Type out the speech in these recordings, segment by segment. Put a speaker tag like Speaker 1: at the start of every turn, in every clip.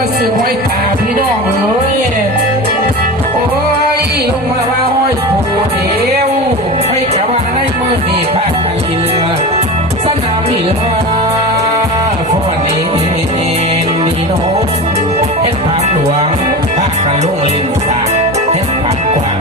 Speaker 1: มาซื้อห้อยตาพี่น้องเอ้ยโอ้ยลงมาว่าห้อยผูเดียวให้กะว่าในมือนี่พักอีเรือสนามอีเรือฝนนี้ดีโนเห็ดผักหลวงผักกระลุงลิงตาเห็ดผักกวาง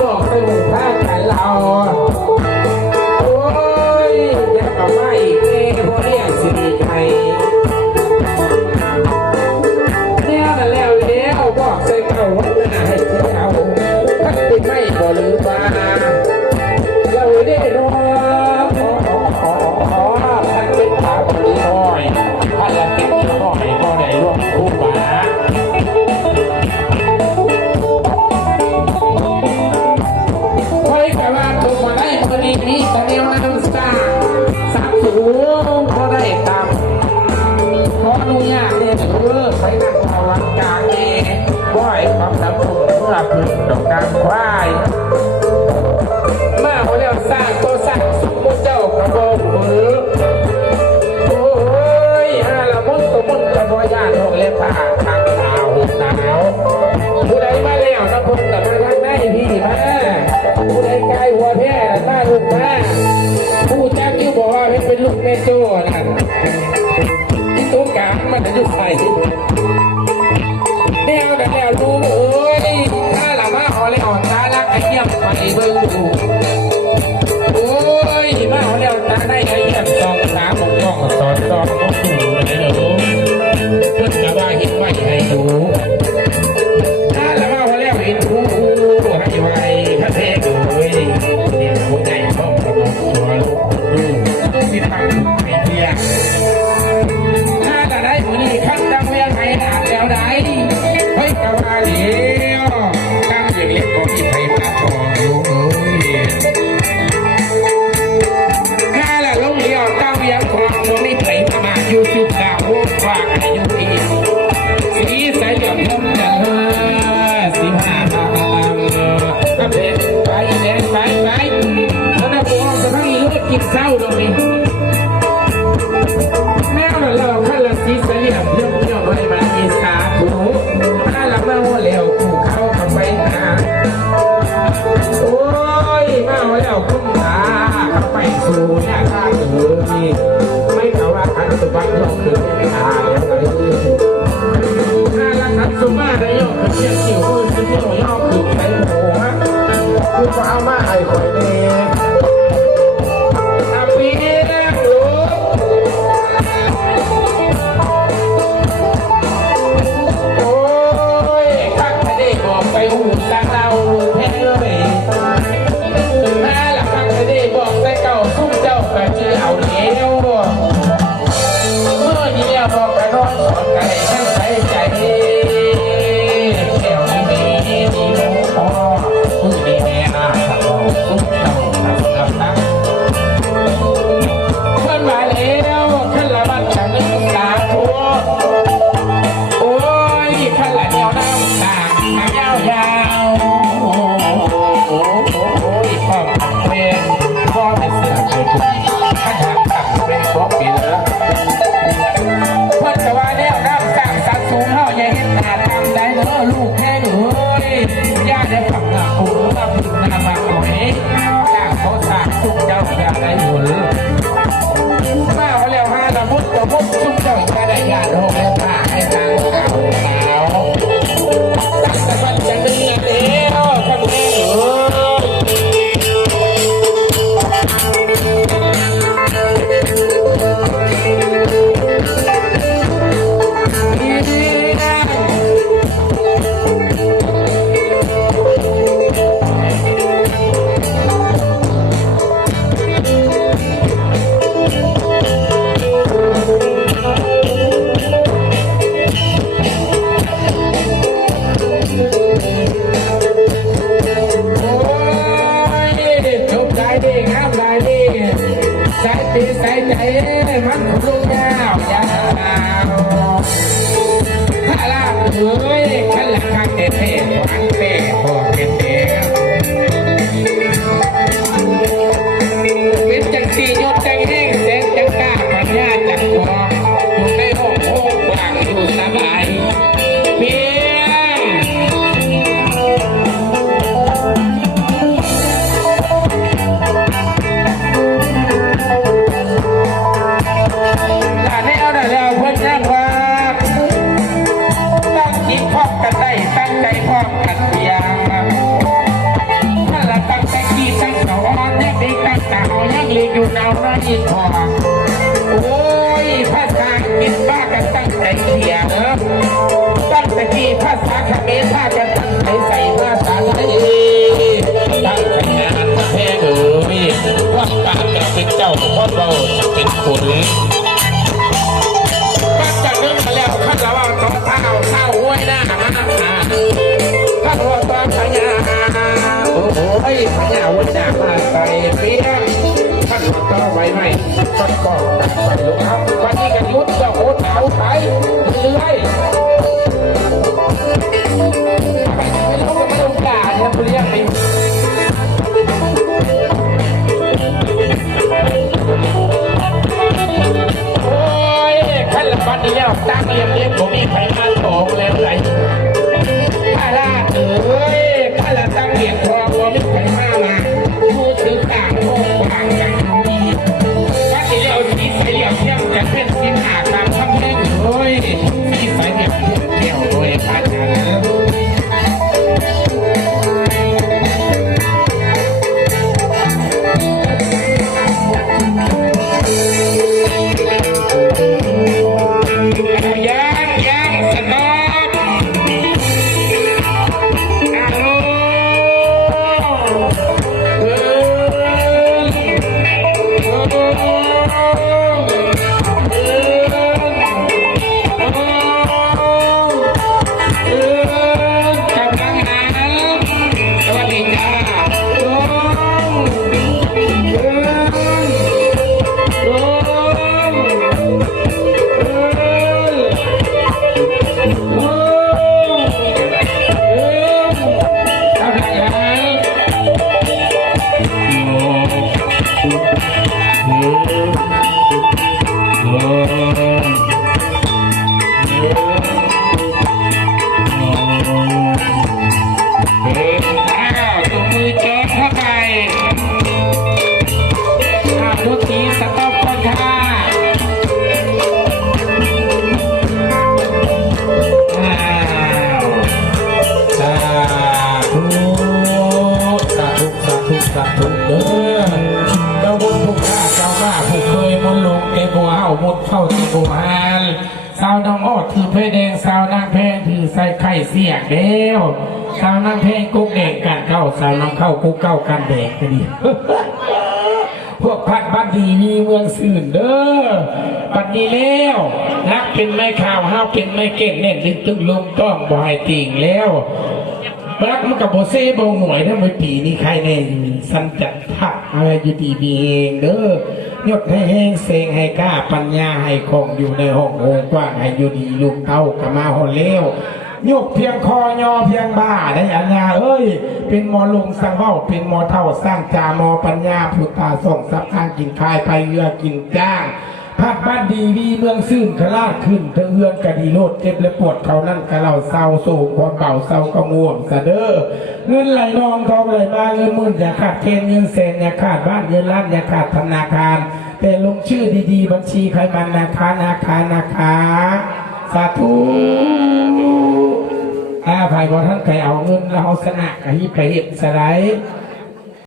Speaker 1: บอกหนึ่งเพื่อแขนเรา ควาของตะบุเมื่อพึ่งดอกดังควายมาหัวเรียวสร้างโตสร้างสุขมุเจ้ากระโบมือโอ้ยอาละมุนสมุนกระโบยานหกเล็บผ่าทางสาวหุบหนาวผู้ใดมาแล้วตะบุกับมาทางไม่พี่มาผู้ใดกายหัวแพ้หน้าลูกมาผู้แจ้างยิ่บอกว่าเป็นลูกแม่โจ้นะที่ตัวกลางมันจะยุ่ใส่ 어? สียศแห้งเส้นจังกล้าปัญ
Speaker 2: ญา
Speaker 1: จักรวาลอยู่ในห้องโค้งางดูสบายเพียงถ้าได้เอาได้แล้วเพื่อนนั่งวาตั้งจิตพร้อกันได้ตั้งใจพ่อกันเพียง อยู่ดาวพระอินทร์หอโอ้ยภาษากินบ้ากันตั้งแต่เขียเนอะตั้งต่กี่ภาษาเขมรภากันตั้งแต่ใส่ภาษาไทยตั้งแต่งานแท้เอ๋ยว่าการจะเป็นเจ้าพ่อเราจะเป็นคนตั้งแต่เรื่งมาแล้ข้าจว่าน้องเท้าเท้าห้วยหน้าข้าว่าตอนพญาโอ้ยพญาวันหน้ามาไกลเปี้ย ก็ไว้ไม่ตัดป้องตัดไปลูกครับวันนี้กันยุทธ์ก็โหดเอาไปเรื่อยามุดเข้าติโกฮานสาวน้องออดถือเพแดงสาวนางแพงถือใส่ไข่เสียกเดียวสาวนางแพงกุ๊กแดงกันเข้าสาวน้องเข้ากุ๊กเก้ากันแดงก็ดีพวกพัดบัดดีมีเมืองสื่นเด้อบัดนี้แล้วรักเป็นไม่ข่าวห้าวเป็นไม่เก่งเน่นลึกตึงลงต้องบ่ให้ติ่งแล้ว รักมันกับโบเซ่บหน่วยทั้งหมดปีนี้ใครแน่สันจัดทักอะไรอยู่ดีมีเองเด้อยดให้แห้งเซงให้กล้าปัญญาให้คงอยู่ในห้องโองกว้างให้อยู่ดีลุงเต้ากะมาหอเลี้ยวยกเพียงคอยอเพียงบ้าได้อัญญาเอ้ย เป็นมอลุงสังเว้าเป็นมอเท่าสร้างจามอปัญญาพุทธาส่งสับทางกินคายไปเรือกินจ้าง พัดบ้านดีวีเมืองซื่นขลาดขึ้นเธอเอือนกะดีโลดเจ็บและปวดเขานั่นกะเราเศร้าโศกความเบาเศร้าก็ง่วงสะเด้อเงินไหลนองทองไหลมาเงินหมื่นอย่าขาดเทนเงินเซนอย่าขาดบ้านเงินล้านอย่าขาดธนาคาร แต่ลงชื่อดีๆ บัญชีใครมันนาคารนาคารนาคาสาธุถ้าภายบอท่านไก่เอาเงินเราเอาสนะกะฮิไปเห็ดสไลด์